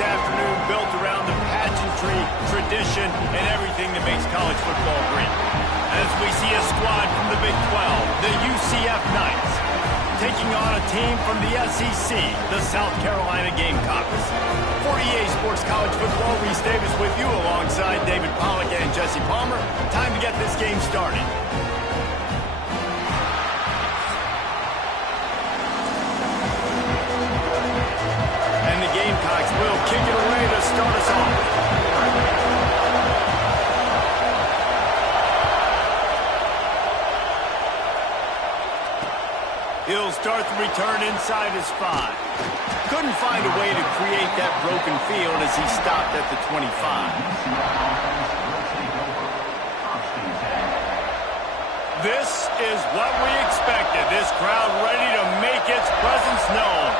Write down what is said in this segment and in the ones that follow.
afternoon built around the pageantry, tradition, and everything that makes college football great. As we see a squad from the Big 12, the UCF Knights, taking on a team from the SEC, the South Carolina Gamecocks. For EA Sports College Football, Reese Davis with you alongside David Pollack and Jesse Palmer. Time to get this game started. And the Gamecocks will kick it away to start us off. He'll start the return inside his 5. Couldn't find a way to create that broken field as he stopped at the 25. This is what we expected. This crowd ready to make its presence known.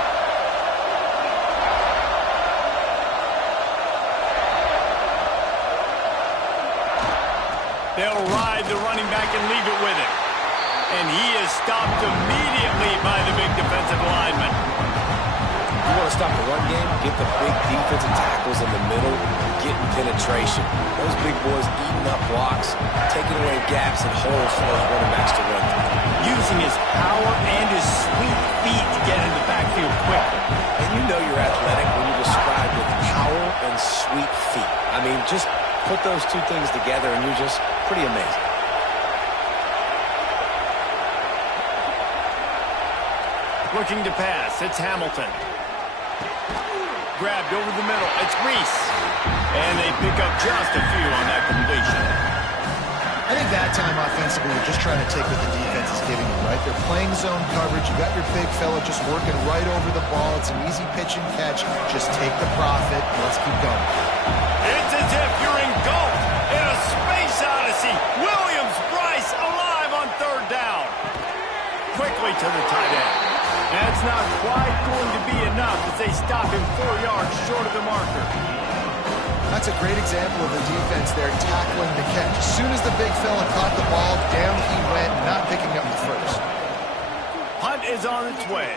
They'll ride the running back and leave it with him. And he is stopped immediately by the big defensive lineman. You want to stop the run game, get the big defensive tackles in the middle, getting penetration. Those big boys eating up blocks, taking away gaps and holes for those running backs to run through. Using his power and his sweet feet to get in the backfield quickly. And you know you're athletic when you describe with power and sweet feet. I mean, just put those two things together and you're just pretty amazing. Looking to pass, it's Hamilton. Grabbed over the middle, it's Reese. And they pick up just a few on that completion. I think that time offensively, you're just trying to take what the defense is giving you, right? They're playing zone coverage. You got your big fella just working right over the ball. It's an easy pitch and catch. Just take the profit. Let's keep going. It's as if you're engulfed in a space odyssey. Williams-Brice alive on third down. Quickly to the tight end. That's not quite going to be enough as they stop him 4 yards short of the marker. That's a great example of the defense there tackling the catch. As soon as the big fella caught the ball, down he went, not picking up the first. Punt is on its way.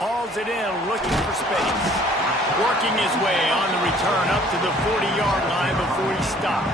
Hauls it in, looking for space. Working his way on the return up to the 40-yard line before he stops.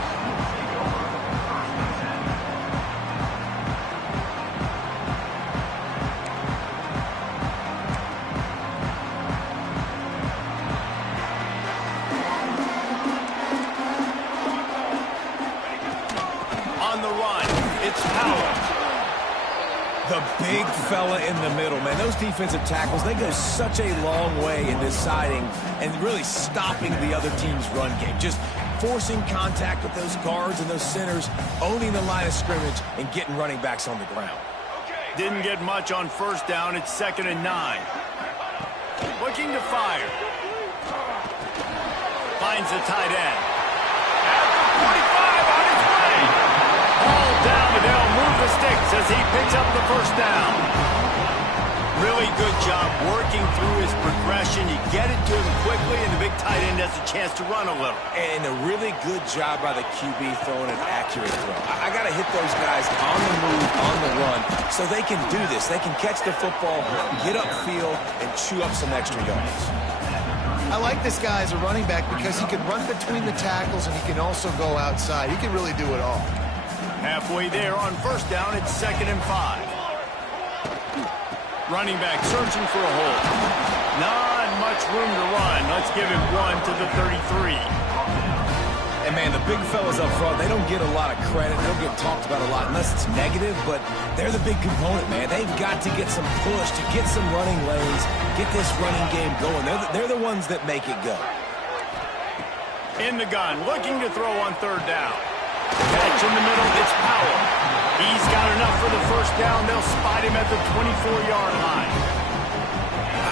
The big fella in the middle, man. Those defensive tackles, they go such a long way in deciding and really stopping the other team's run game. Just forcing contact with those guards and those centers, owning the line of scrimmage, and getting running backs on the ground. Didn't get much on first down. It's 2nd and 9. Looking to fire. Finds the tight end. At the 45 on his way. Ball down, and they'll move the sticks as he picks up the first down. Really good job working through his progression. You get it to him quickly, and the big tight end has a chance to run a little. And a really good job by the QB throwing an accurate throw. I got to hit those guys on the move, on the run, so they can do this. They can catch the football, get upfield, and chew up some extra yards. I like this guy as a running back because he can run between the tackles and he can also go outside. He can really do it all. Halfway there on first down, it's 2nd and 5. Running back searching for a hole. Not much room to run. Let's give him one to the 33. And, man, the big fellas up front, they don't get a lot of credit. They don't get talked about a lot unless it's negative, but they're the big component, man. They've got to get some push, to get some running lanes, get this running game going. They're the ones that make it go. In the gun, looking to throw on third down. Catch in the middle, it's Powell. He's got enough for the first down. They'll spot him at the 24-yard line.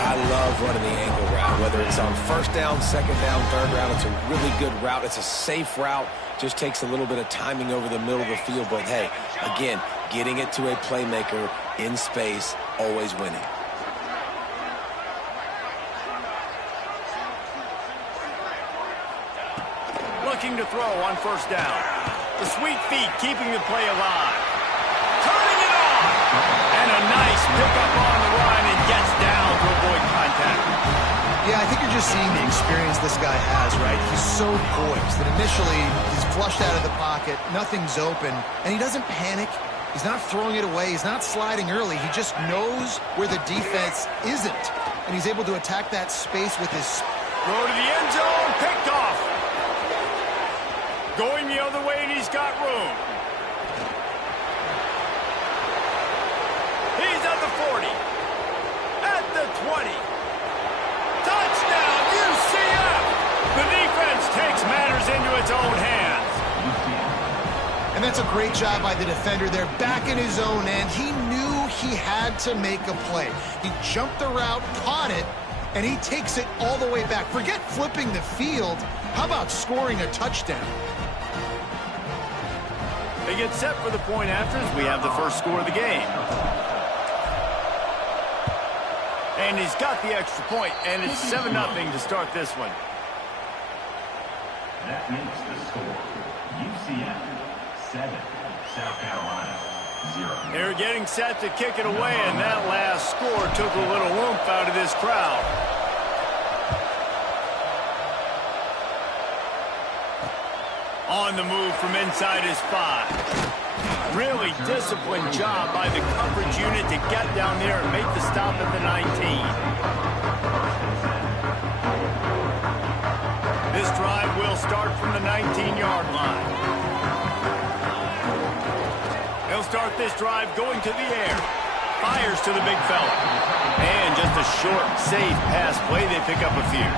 I love running the angle route, whether it's on first down, second down, third down. It's a really good route. It's a safe route. Just takes a little bit of timing over the middle of the field. But, hey, again, getting it to a playmaker in space, always winning. Looking to throw on first down. The sweet feet keeping the play alive. Turning it on! And a nice pickup on the run and gets down to avoid contact. Yeah, I think you're just seeing the experience this guy has, right? He's so poised that initially he's flushed out of the pocket, nothing's open, and he doesn't panic. He's not throwing it away. He's not sliding early. He just knows where the defense isn't, and he's able to attack that space with his... Throw to the end zone, picked off. Going the other way, and he's got room. He's at the 40, at the 20. Touchdown, UCF! The defense takes matters into its own hands. And that's a great job by the defender there, back in his own end. He knew he had to make a play. He jumped the route, caught it, and he takes it all the way back. Forget flipping the field. How about scoring a touchdown? They get set for the point after as we have the first score of the game. And he's got the extra point, and it's 7-0 to start this one. That makes the score UCF 7, South Carolina 0. They're getting set to kick it away, and that last score took a little oomph out of this crowd. On the move from inside his 5. Really disciplined job by the coverage unit to get down there and make the stop at the 19. This drive will start from the 19-yard line. They'll start this drive going to the air. Fires to the big fella. And just a short, safe pass play. They pick up a few.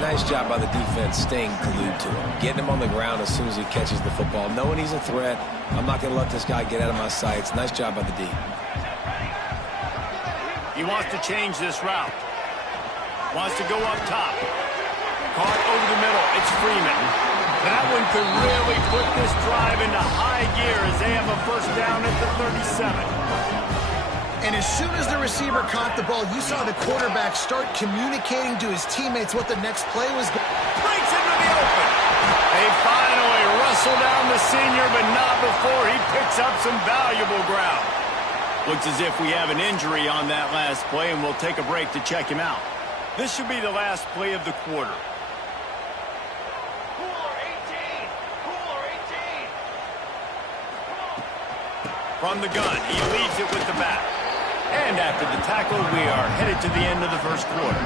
Nice job by the defense staying glued to him, getting him on the ground as soon as he catches the football, knowing he's a threat. I'm not going to let this guy get out of my sights. Nice job by the D. He wants to change this route. Wants to go up top. Caught over the middle. It's Freeman. That one could really put this drive into high gear as they have a first down at the 37. And as soon as the receiver caught the ball, you saw the quarterback start communicating to his teammates what the next play was. Breaks into the open. They finally wrestle down the senior, but not before he picks up some valuable ground. Looks as if we have an injury on that last play, and we'll take a break to check him out. This should be the last play of the quarter. From the gun, he leads it with the back. And after the tackle, we are headed to the end of the first quarter.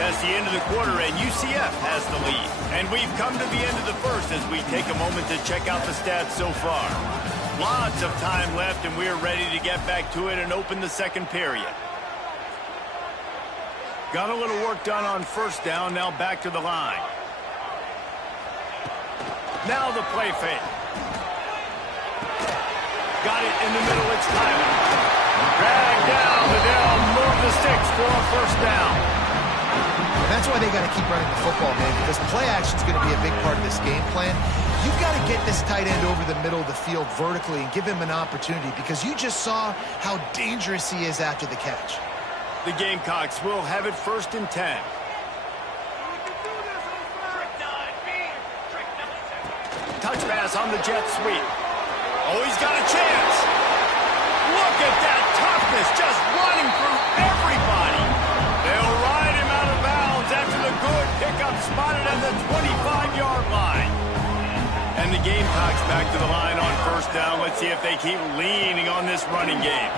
That's the end of the quarter, and UCF has the lead. And we've come to the end of the first as we take a moment to check out the stats so far. Lots of time left, and we're ready to get back to it and open the second period. Got a little work done on first down, now back to the line. Now the play fake. Got it in the middle, it's Tyler. Dragged down, but they'll move the sticks for a first down. And that's why they got to keep running the football, man, because play action is going to be a big part of this game plan. You've got to get this tight end over the middle of the field vertically and give him an opportunity, because you just saw how dangerous he is after the catch. The Gamecocks will have it 1st and 10. Touch pass on the jet sweep. Oh, he's got a chance. Look at that toughness, just running through everybody. They'll ride him out of bounds after the good pickup spotted at the 25-yard line. And the Gamecocks back to the line on first down. Let's see if they keep leaning on this running game.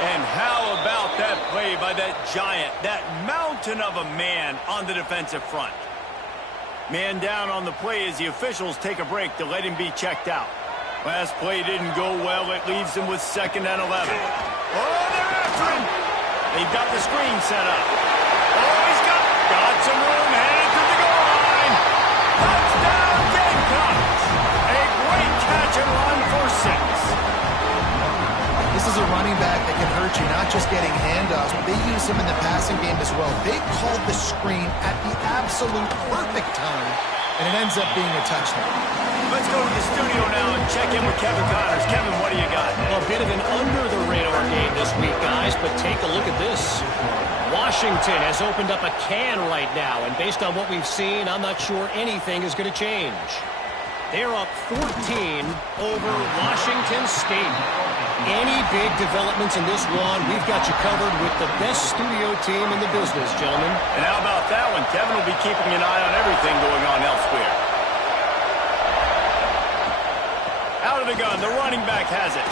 And how about that play by that giant, that mountain of a man on the defensive front? Man down on the play as the officials take a break to let him be checked out. Last play didn't go well. It leaves him with 2nd and 11. Oh, they're after him. They've got the screen set up. Oh, he's got some room, headed to the goal line. Touchdown, Gamecocks. A great catch and run for 6. This is a running back that can hurt you, not just getting handoffs, but they use him in the passing game as well. They called the screen at the absolute perfect time, and it ends up being a touchdown. Let's go to the studio now and check in with Kevin Connors. Kevin, what do you got? Well, a bit of an under-the-radar game this week, guys, but take a look at this. Washington has opened up a can right now, and based on what we've seen, I'm not sure anything is going to change. They're up 14 over Washington State. Any big developments in this one, we've got you covered with the best studio team in the business, gentlemen. And how about that one? Kevin will be keeping an eye on everything going on elsewhere. Out of the gun, the running back has it.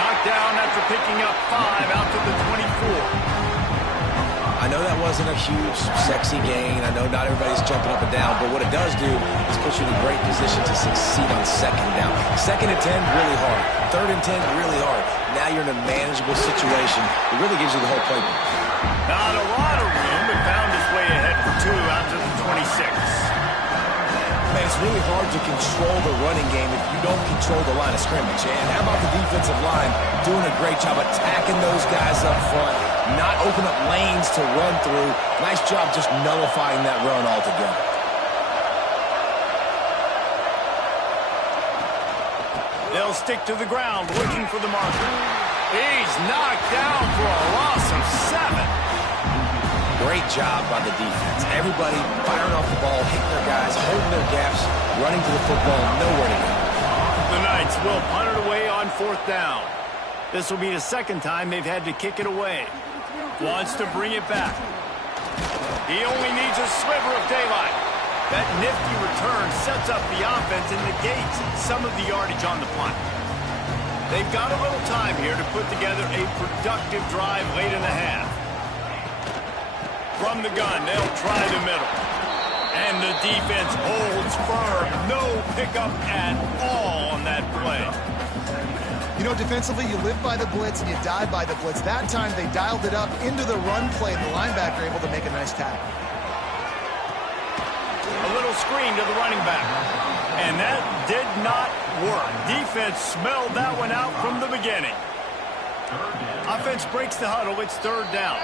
Knocked down after picking up 5 out to the 24. I know that wasn't a huge, sexy gain. I know not everybody's jumping up and down, but what it does do is put you in a great position to succeed on second down. 2nd and 10, really hard. 3rd and 10, really hard. Now you're in a manageable situation. It really gives you the whole playbook. Not a lot of room, but found his way ahead for 2 out to the 26. Man, it's really hard to control the running game if you don't control the line of scrimmage. And how about the defensive line doing a great job attacking those guys up front, not open up lanes to run through. Nice job just nullifying that run altogether. They'll stick to the ground looking for the marker. He's knocked down for a loss of 7. Great job by the defense. Everybody firing off the ball, hitting their guys, holding their gaps, running to the football, nowhere to go. The Knights will punt it away on 4th down. This will be the 2nd time they've had to kick it away. Wants to bring it back. He only needs a sliver of daylight. That nifty return sets up the offense and negates some of the yardage on the punt. They've got a little time here to put together a productive drive late in the half. From the gun, they'll try the middle. And the defense holds firm. No pickup at all on that play. You know, defensively, you live by the blitz and you die by the blitz. That time, they dialed it up into the run play, and the linebacker able to make a nice tackle. A little screen to the running back. And that did not work. Defense smelled that one out from the beginning. Offense breaks the huddle. It's 3rd down.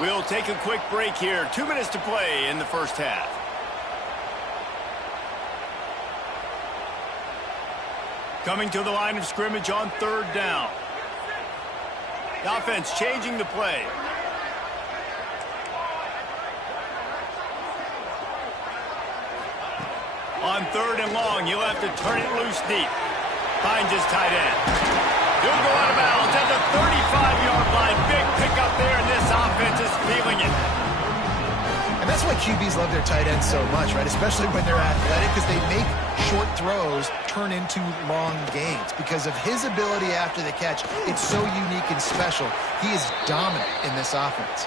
We'll take a quick break here. 2 minutes to play in the first half. Coming to the line of scrimmage on 3rd down. The offense changing the play. On 3rd and long, he'll have to turn it loose deep. Finds his tight end. He'll go out of bounds at the 35-yard line. Big pickup there, and this offense is feeling it. And that's why QBs love their tight ends so much, right? Especially when they're athletic, because they make short throws turn into long gains. Because of his ability after the catch, it's so unique and special. He is dominant in this offense.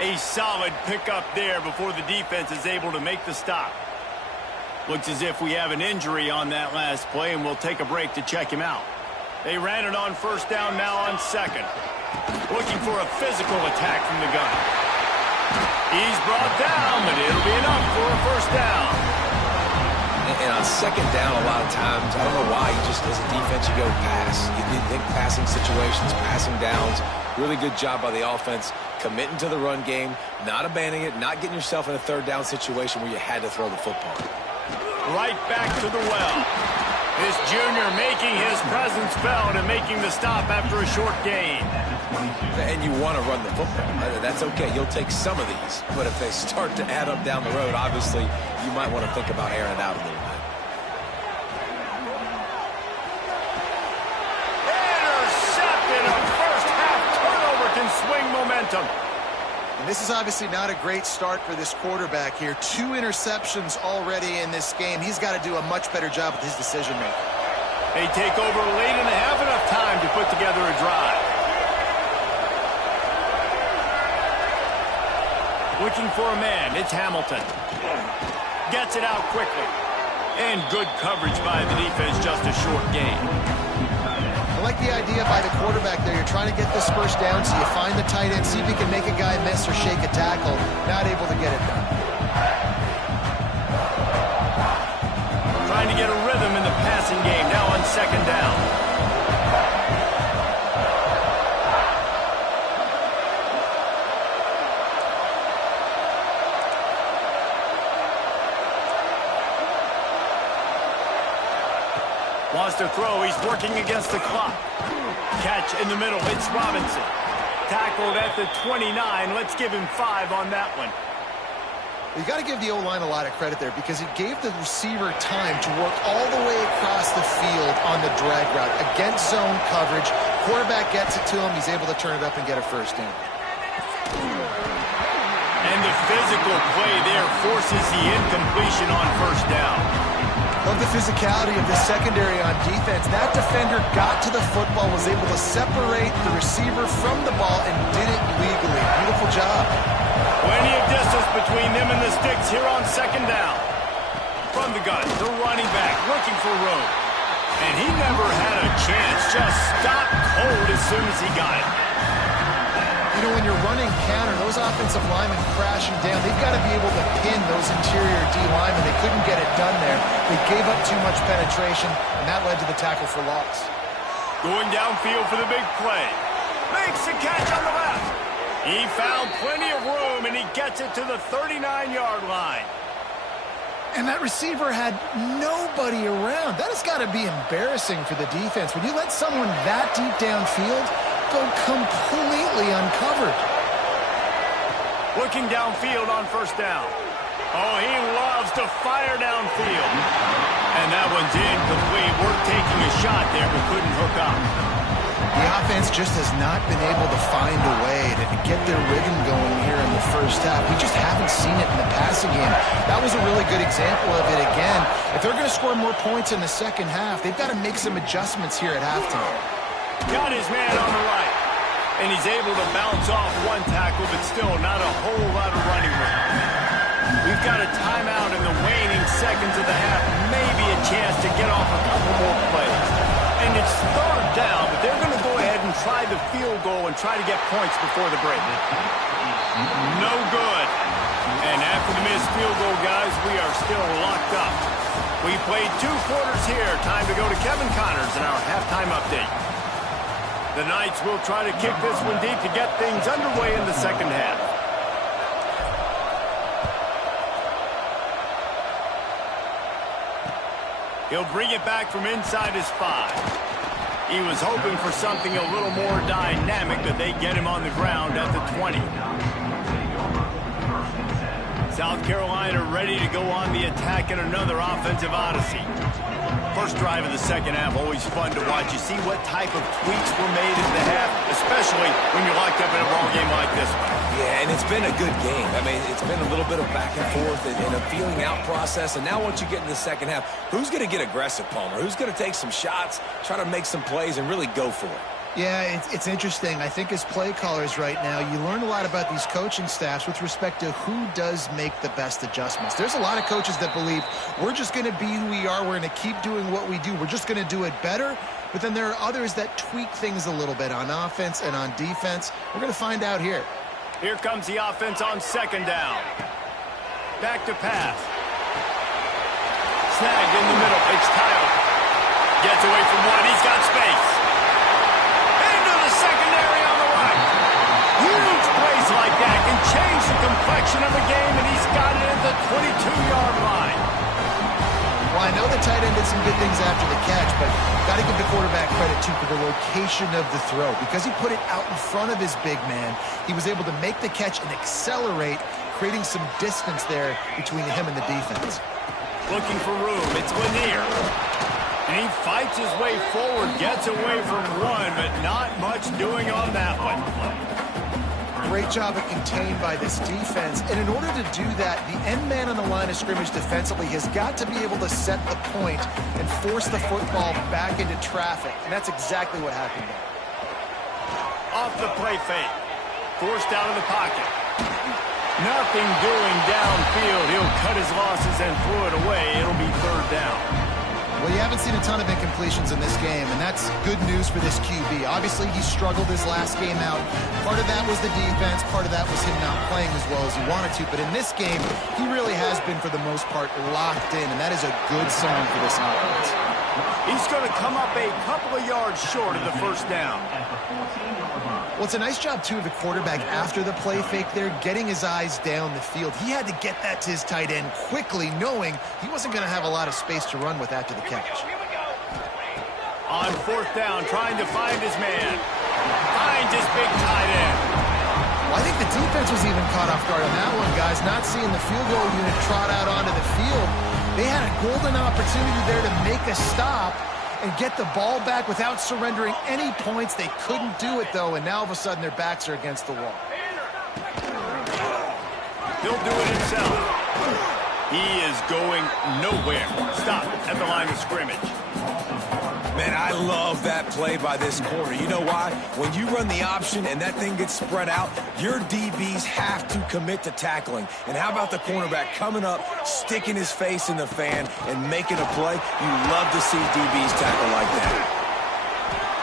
A solid pickup there before the defense is able to make the stop. Looks as if we have an injury on that last play, and we'll take a break to check him out. They ran it on 1st down, now on 2nd. Looking for a physical attack from the gun. He's brought down, but it'll be enough for a 1st down. And on 2nd down, a lot of times, I don't know why, you just, as a defense, you go pass. You think passing situations, passing downs. Really good job by the offense, committing to the run game, not abandoning it, not getting yourself in a 3rd down situation where you had to throw the football. Right back to the well. This junior making his presence felt and making the stop after a short gain. And you want to run the football. That's okay. You'll take some of these. But if they start to add up down the road, obviously, you might want to think about airing it out a little bit. Intercepted. A first half turnover can swing momentum. And this is obviously not a great start for this quarterback here. 2 interceptions already in this game. He's got to do a much better job with his decision-making. They take over late in the half, enough time to put together a drive. Looking for a man, it's Hamilton. Gets it out quickly. And good coverage by the defense, just a short gain. I like the idea by the quarterback there. You're trying to get this 1st down, so you find the tight end, see if he can make a guy miss or shake a tackle. Not able to get it done. Trying to get a rhythm in the passing game, now on 2nd down. Wants to throw. He's working against the clock. Catch in the middle. It's Robinson. Tackled at the 29. Let's give him 5 on that one. You got to give the O-line a lot of credit there because it gave the receiver time to work all the way across the field on the drag route against zone coverage. Quarterback gets it to him. He's able to turn it up and get a first down. And the physical play there forces the incompletion on first down. Love the physicality of the secondary on defense. That defender got to the football, was able to separate the receiver from the ball, and did it legally. Beautiful job. Plenty of distance between them and the sticks here on second down. From the gun, the running back looking for room. And he never had a chance. Just stopped cold as soon as he got it. You know, when you're running counter, those offensive linemen crashing down, they've got to be able to pin those interior D linemen. They couldn't get it done there. They gave up too much penetration, and that led to the tackle for loss. Going downfield for the big play. Makes a catch on the left. He found plenty of room, and he gets it to the 39-yard line. And that receiver had nobody around. That has got to be embarrassing for the defense. When you let someone that deep downfield go completely uncovered. Looking downfield on first down. Oh, he loves to fire downfield. And that one's incomplete. We're taking a shot there, but couldn't hook up. The offense just has not been able to find a way to get their rhythm going here in the first half. We just haven't seen it in the passing game. That was a really good example of it again. If they're going to score more points in the second half, they've got to make some adjustments here at halftime. Got his man on the right. And he's able to bounce off one tackle, but still not a whole lot of running room. We've got a timeout in the waning seconds of the half. Maybe a chance to get off a couple more plays. And it's third down, but they're going to go ahead and try the field goal and try to get points before the break. No good. And after the missed field goal, guys, we are still locked up. We played 2 quarters here. Time to go to Kevin Connors in our halftime update. The Knights will try to kick this one deep to get things underway in the second half. He'll bring it back from inside his 5. He was hoping for something a little more dynamic, but they get him on the ground at the 20. South Carolina ready to go on the attack in another offensive odyssey. First drive of the second half, always fun to watch. You see what type of tweaks were made in the half, especially when you're locked up in a ball game like this one. Yeah, and it's been a good game. I mean, it's been a little bit of back and forth and a feeling out process. And now once you get in the second half, who's going to get aggressive, Palmer? Who's going to take some shots, try to make some plays, and really go for it? Yeah, it's interesting. I think as play callers right now, you learn a lot about these coaching staffs with respect to who does make the best adjustments. There's a lot of coaches that believe we're just going to be who we are. We're going to keep doing what we do. We're just going to do it better. But then there are others that tweak things a little bit on offense and on defense. We're going to find out here. Here comes the offense on second down. Back to pass. Snagged in the middle. It's Tyler. Gets away from one. He's got space. Into the secondary on the right. Huge plays like that can change the complexion of the game, and he's got it at the 22-yard line. Well, I know the tight end did some good things after the catch, but got to give the quarterback credit, too, for the location of the throw. Because he put it out in front of his big man, he was able to make the catch and accelerate, creating some distance there between him and the defense. Looking for room. It's Lanier. And he fights his way forward, gets away from one, but not much doing on that one. Great job of contained by this defense. And in order to do that, the end man on the line of scrimmage defensively has got to be able to set the point and force the football back into traffic. And that's exactly what happened there. Off the play fake. Forced out of the pocket. Nothing doing downfield. He'll cut his losses and throw it away. It'll be third down. Well, you haven't seen a ton of incompletions in this game, and that's good news for this QB. Obviously, he struggled his last game out. Part of that was the defense. Part of that was him not playing as well as he wanted to. But in this game, he really has been, for the most part, locked in, and that is a good sign for this offense. He's going to come up a couple of yards short of the first down. Well, it's a nice job, too, of the quarterback after the play fake there, getting his eyes down the field. He had to get that to his tight end quickly, knowing he wasn't going to have a lot of space to run with after the catch. On fourth down, trying to find his man. Finds his big tight end. Well, I think the defense was even caught off guard on that one, guys. Not seeing the field goal unit trot out onto the field. They had a golden opportunity there to make a stop and get the ball back without surrendering any points. They couldn't do it, though, and now all of a sudden their backs are against the wall. He'll do it himself. He is going nowhere. Stop at the line of scrimmage. Man, I love that play by this corner. You know why? When you run the option and that thing gets spread out, your DBs have to commit to tackling. And how about the cornerback coming up, sticking his face in the fan, and making a play? You love to see DBs tackle like that.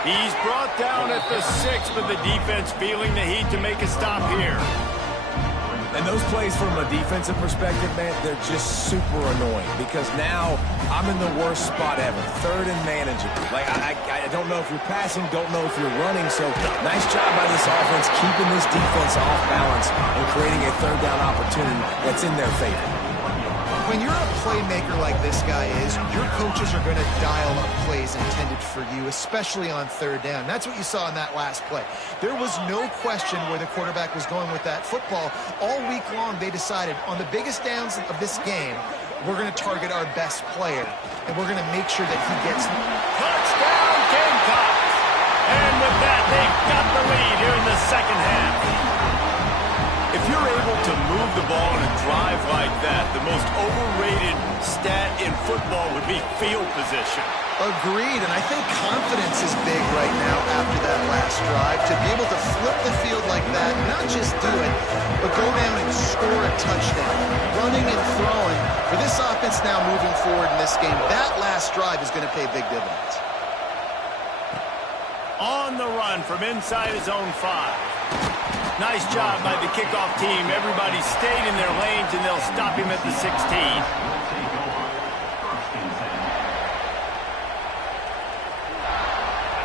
He's brought down at the 6, but the defense feeling the heat to make a stop here. And those plays from a defensive perspective, man, they're just super annoying because now I'm in the worst spot ever, third and manageable. Like, I don't know if you're passing, don't know if you're running, so nice job by this offense keeping this defense off balance and creating a third down opportunity that's in their favor. When you're a playmaker like this guy is, your coaches are going to dial up plays intended for you, especially on third down. That's what you saw in that last play. There was no question where the quarterback was going with that football. All week long, they decided on the biggest downs of this game, we're going to target our best player, and we're going to make sure that he gets... Touchdown, Gamecocks! And with that, they've got the lead here in the second half. If you're able to move the ball in a drive like that, the most overrated stat in football would be field position. Agreed, and I think confidence is big right now after that last drive. To be able to flip the field like that, not just do it, but go down and score a touchdown. Running and throwing. For this offense now moving forward in this game, that last drive is going to pay big dividends. On the run from inside his own 5. Nice job by the kickoff team. Everybody stayed in their lanes, and they'll stop him at the 16.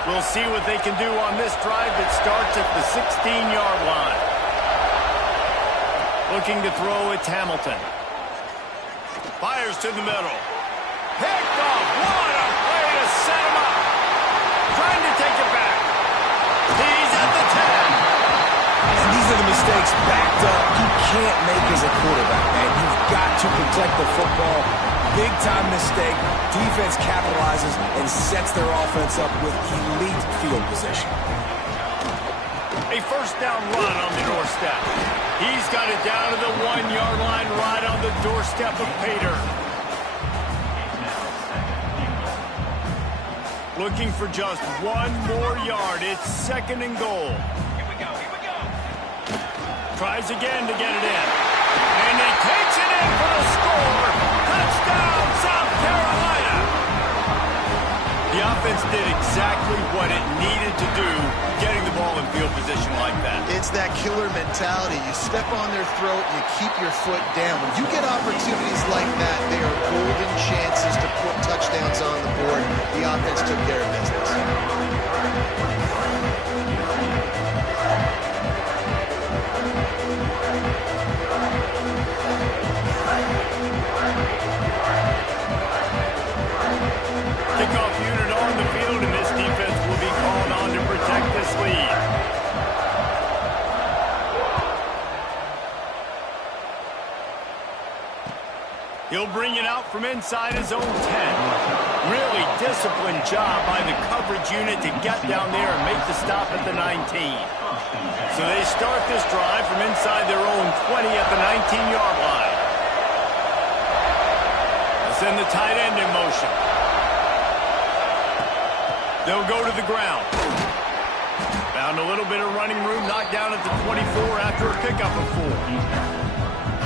We'll see what they can do on this drive that starts at the 16-yard line. Looking to throw, it's Hamilton. Fires to the middle. Picked off. What a play to set him up. Trying to take it back. He's at the 10. And these are the mistakes backed up you can't make as a quarterback, man. You've got to protect the football. Big-time mistake. Defense capitalizes and sets their offense up with elite field position. A first down run on the doorstep. He's got it down to the 1-yard line right on the doorstep of Pater. Looking for just one more yard. It's 2nd and goal. Tries again to get it in. And he takes it in for the score. Touchdown, South Carolina. The offense did exactly what it needed to do, getting the ball in field position like that. It's that killer mentality. You step on their throat, you keep your foot down. When you get opportunities like that, they are golden chances to put touchdowns on the board. The offense took care of business. Kickoff unit on the field, and this defense will be called on to protect this lead. He'll bring it out from inside his own 10. Really disciplined job by the coverage unit to get down there and make the stop at the 19. So they start this drive from inside their own 20 at the 19-yard line. They'll send the tight end in motion. They'll go to the ground. Found a little bit of running room, knocked down at the 24 after a pickup of 4.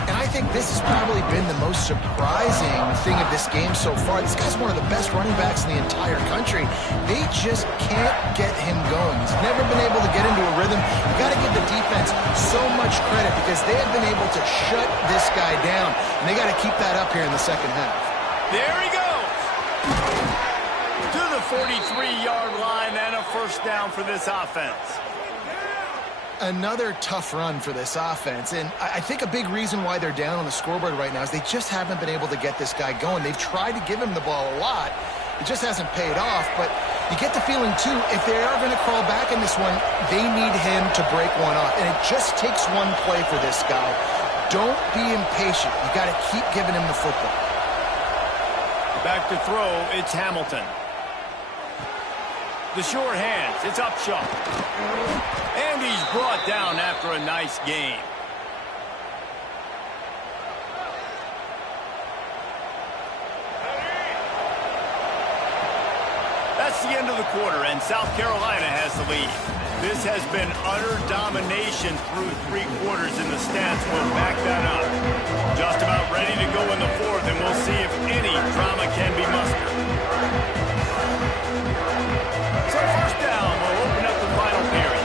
And I think this has probably been the most surprising thing of this game so far. This guy's one of the best running backs in the entire country. They just can't get him going. He's never been able to get into a rhythm. You got to give the defense so much credit because they have been able to shut this guy down. And they got to keep that up here in the second half. There he goes. To the 43-yard line and a first down for this offense. Another tough run for this offense, and I think a big reason why they're down on the scoreboard right now is they just haven't been able to get this guy going. They've tried to give him the ball a lot. It just hasn't paid off, but You get the feeling, too, if they are going to crawl back in this one, they need him to break one off. And it just takes one play for this guy. Don't be impatient. You got to keep giving him the football. Back to throw, it's Hamilton. The sure hands, it's Upshaw. And he's brought down after a nice gain. That's the end of the quarter, and South Carolina has the lead. This has been utter domination through 3 quarters, and the stats will back that up. Just about ready to go in the 4th, and we'll see if any drama can be mustered. So first down, we'll open up the final period.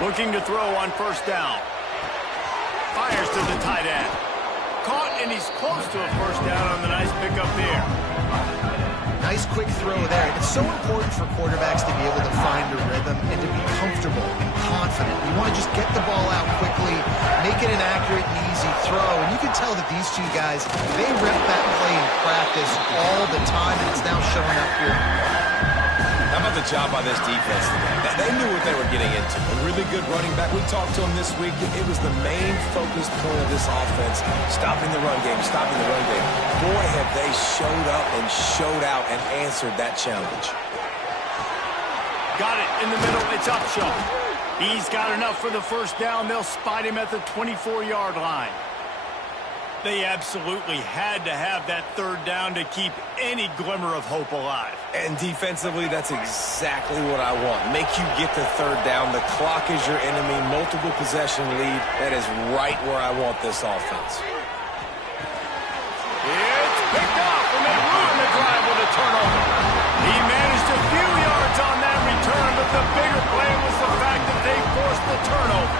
Looking to throw on first down. Fires to the tight end. Caught, and he's close to a first down on the nice pickup there. Nice quick throw there. It's so important for quarterbacks to be able to find a rhythm and to be comfortable and confident. You want to just get the ball out quickly, make it an accurate and easy throw. And you can tell that these two guys, they rip that play in practice all the time, and it's now showing up here. How about the job by this defense today? They knew what they were getting into. A really good running back. We talked to him this week. It was the main focus point of this offense, stopping the run game, stopping the run game. Boy, have they showed up and showed out and answered that challenge. Got it in the middle. It's Upshaw. He's got enough for the first down. They'll spot him at the 24-yard line. They absolutely had to have that third down to keep any glimmer of hope alive. And defensively, that's exactly what I want. Make you get the third down. The clock is your enemy. Multiple possession lead. That is right where I want this offense. It's picked off, and they ruin the drive with a turnover. He managed a few yards on that return, but the bigger play was the fact that they forced the turnover.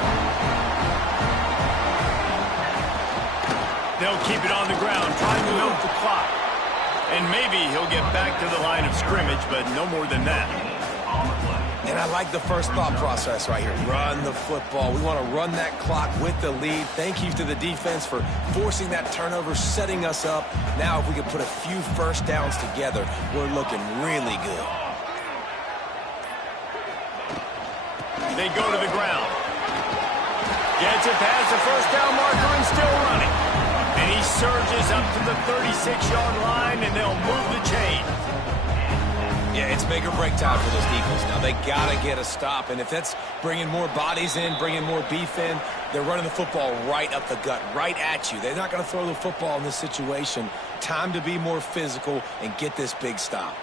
They'll keep it on the ground, trying to milk the clock. And maybe he'll get back to the line of scrimmage, but no more than that. And I like the first thought process right here. Run the football. We want to run that clock with the lead. Thank you to the defense for forcing that turnover, setting us up. Now if we can put a few first downs together, we're looking really good. They go to the ground. Gets it past the first down marker and still running. And he surges up to the 36-yard line, and they'll move the chain. Yeah, it's make or break time for this defense now. They got to get a stop, and if that's bringing more bodies in, bringing more beef in, they're running the football right up the gut, right at you. They're not going to throw the football in this situation. Time to be more physical and get this big stop.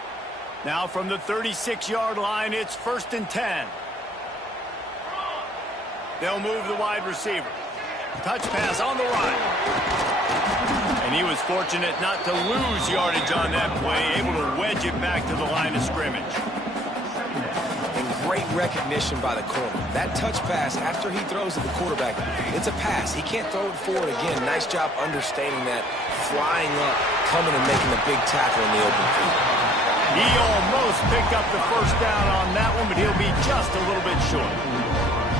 Now from the 36-yard line, it's 1st and 10. They'll move the wide receiver. Touch pass on the right. And he was fortunate not to lose yardage on that play, able to wedge it back to the line of scrimmage. And great recognition by the corner. That touch pass after he throws at the quarterback, it's a pass. He can't throw it forward again. Nice job understanding that, flying up, coming and making a big tackle in the open field. He almost picked up the first down on that one, but he'll be just a little bit short.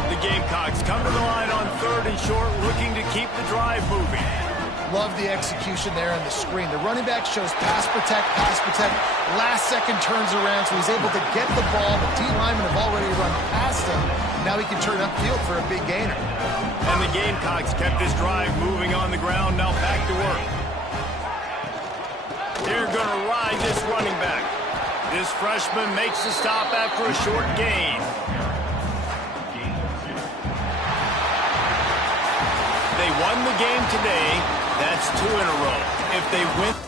The Gamecocks come to the line on 3rd and short, looking to keep the drive moving. Love the execution there on the screen. The running back shows pass protect, last second turns around, so he's able to get the ball. The D linemen have already run past him. Now he can turn upfield for a big gainer. And the Gamecocks kept this drive moving on the ground, now back to work. They're going to ride this running back. This freshman makes the stop after a short gain. They won the game today. That's 2 in a row. If they win...